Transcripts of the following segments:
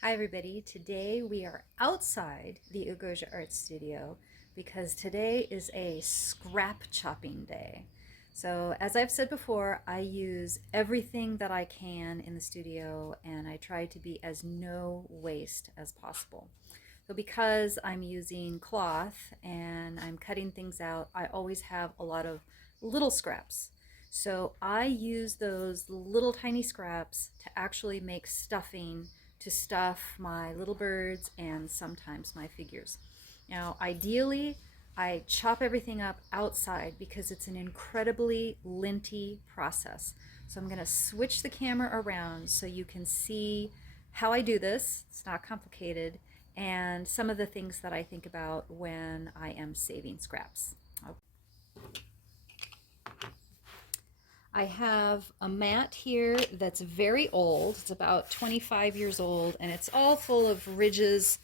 Hi everybody, today we are outside the Agosia Art Studio because today is a scrap chopping day. So as I've said before, I use everything that I can in the studio and I try to be as no waste as possible. So because I'm using cloth and I'm cutting things out, I always have a lot of little scraps. So I use those little tiny scraps to actually make stuffing to stuff my little birds and sometimes my figures. Now, ideally, I chop everything up outside because it's an incredibly linty process. So I'm going to switch the camera around so you can see how I do this. It's not complicated, and some of the things that I think about when I am saving scraps. I have a mat here that's very old. It's about 25 years old, and it's all full of ridges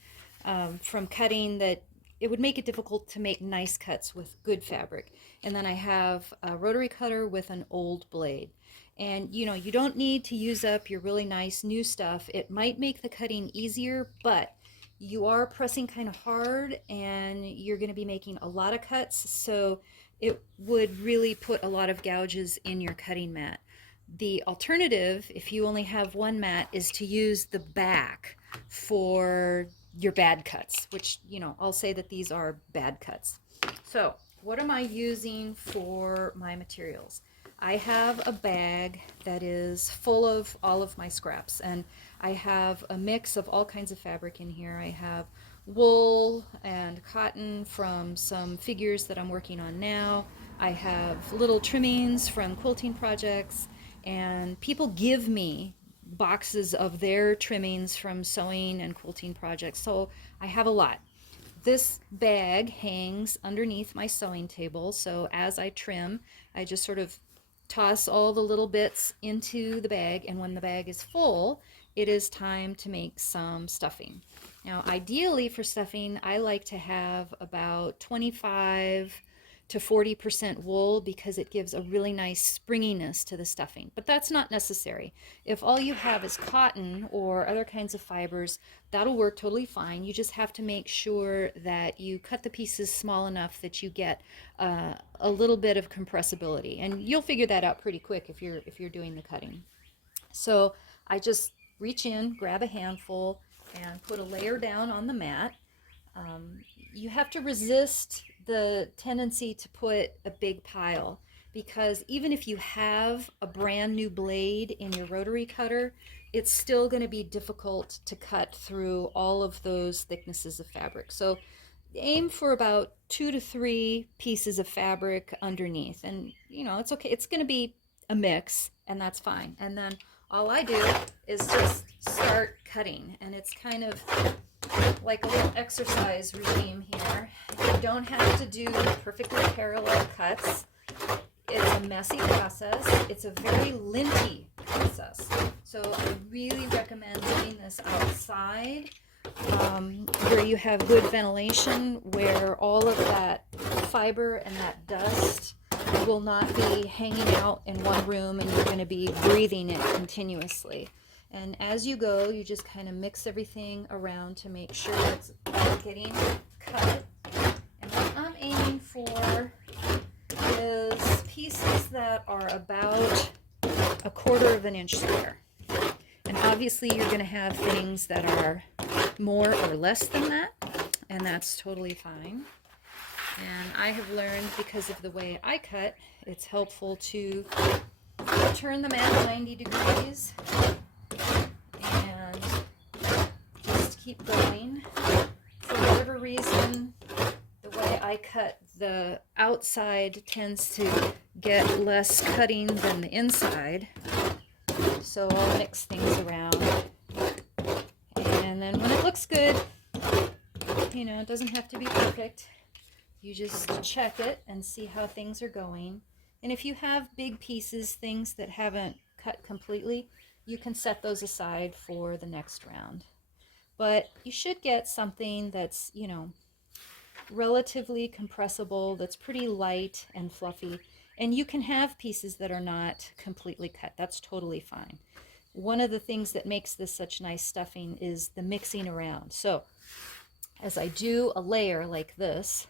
from cutting that it would make it difficult to make nice cuts with good fabric. And then I have a rotary cutter with an old blade. And you don't need to use up your really nice new stuff. It might make the cutting easier, but you are pressing kind of hard and you're going to be making a lot of cuts. So it would really put a lot of gouges in your cutting mat. The alternative, if you only have one mat, is to use the back for your bad cuts, which, I'll say that these are bad cuts. So, what am I using for my materials? I have a bag that is full of all of my scraps, and I have a mix of all kinds of fabric in here. I have wool and cotton from some figures that I'm working on now. I have little trimmings from quilting projects, and people give me boxes of their trimmings from sewing and quilting projects. So I have a lot. This bag hangs underneath my sewing table, so as I trim, I just sort of toss all the little bits into the bag, and when the bag is full, it is time to make some stuffing. Now, ideally for stuffing, I like to have about 25 to 40% wool because it gives a really nice springiness to the stuffing. But that's not necessary. If all you have is cotton or other kinds of fibers, that'll work totally fine. You just have to make sure that you cut the pieces small enough that you get a little bit of compressibility, and you'll figure that out pretty quick if you're doing the cutting. So I just reach in, grab a handful, and put a layer down on the mat. You have to resist the tendency to put a big pile, because even if you have a brand new blade in your rotary cutter, it's still going to be difficult to cut through all of those thicknesses of fabric. So aim for about 2 to 3 pieces of fabric underneath, and it's okay. It's going to be a mix, and that's fine. And then all I do is just start cutting, and it's kind of like a little exercise regime here. You don't have to do perfectly parallel cuts. It's a messy process. It's a very linty process. So I really recommend doing this outside, where you have good ventilation, where all of that fiber and that dust will not be hanging out in one room and you're going to be breathing it continuously. And as you go, you just kind of mix everything around to make sure it's all getting cut. And what I'm aiming for is pieces that are about 1/4 of an inch square. And obviously you're going to have things that are more or less than that, and that's totally fine. And I have learned, because of the way I cut, it's helpful to turn the mat 90 degrees and just keep going. For whatever reason, the way I cut, the outside tends to get less cutting than the inside. So I'll mix things around. And then when it looks good, it doesn't have to be perfect. You just check it and see how things are going. And if you have big pieces, things that haven't cut completely, you can set those aside for the next round. But you should get something that's, relatively compressible, that's pretty light and fluffy. And you can have pieces that are not completely cut. That's totally fine. one of the things that makes this such nice stuffing is the mixing around. So as I do a layer like this,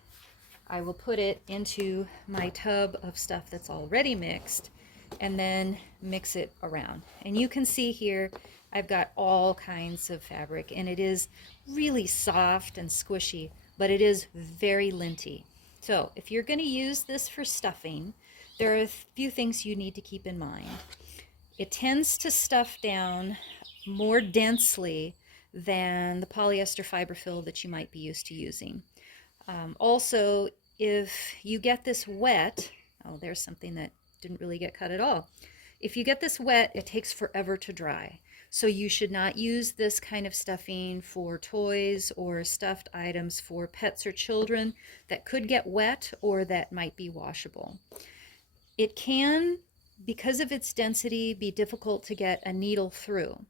I will put it into my tub of stuff that's already mixed and then mix it around. And you can see here I've got all kinds of fabric, and it is really soft and squishy, but it is very linty. So if you're going to use this for stuffing, there are a few things you need to keep in mind. It tends to stuff down more densely than the polyester fiber fill that you might be used to using. Also, if you get this wet, oh, there's something that didn't really get cut at all. If you get this wet, it takes forever to dry. So you should not use this kind of stuffing for toys or stuffed items for pets or children that could get wet or that might be washable. It can, because of its density, be difficult to get a needle through.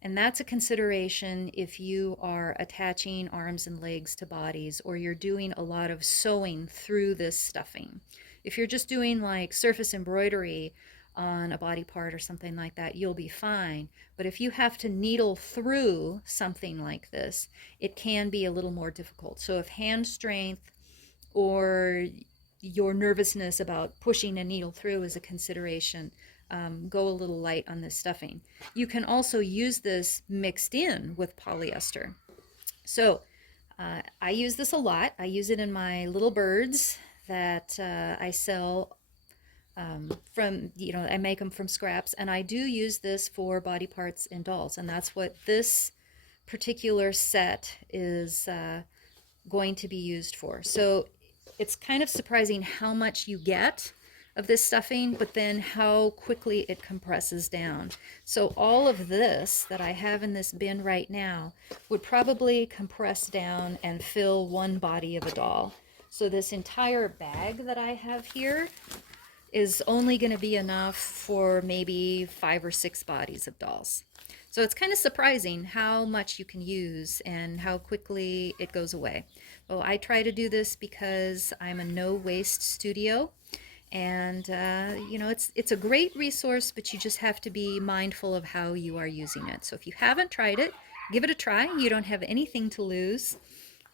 And that's a consideration if you are attaching arms and legs to bodies, or you're doing a lot of sewing through this stuffing. If you're just doing like surface embroidery on a body part or something like that, you'll be fine. But if you have to needle through something like this, it can be a little more difficult. So if hand strength or your nervousness about pushing a needle through is a consideration, go a little light on this stuffing. You can also use this mixed in with polyester. So I use this a lot. I use it in my little birds that I sell from, I make them from scraps, and I do use this for body parts and dolls, and that's what this particular set is going to be used for. So it's kind of surprising how much you get of this stuffing, but then how quickly it compresses down. So all of this that I have in this bin right now would probably compress down and fill one body of a doll. So this entire bag that I have here is only going to be enough for maybe 5 or 6 bodies of dolls. So it's kind of surprising how much you can use and how quickly it goes away. Well, I try to do this because I'm a no-waste studio, and it's a great resource, but you just have to be mindful of how you are using it. So if you haven't tried it, give it a try. You don't have anything to lose,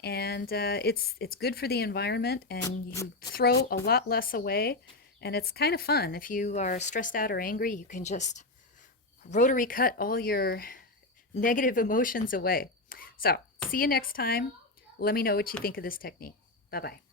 and it's good for the environment, and you throw a lot less away, and it's kind of fun. If you are stressed out or angry, you can just rotary cut all your negative emotions away. So see you next time. Let me know what you think of this technique. Bye-bye.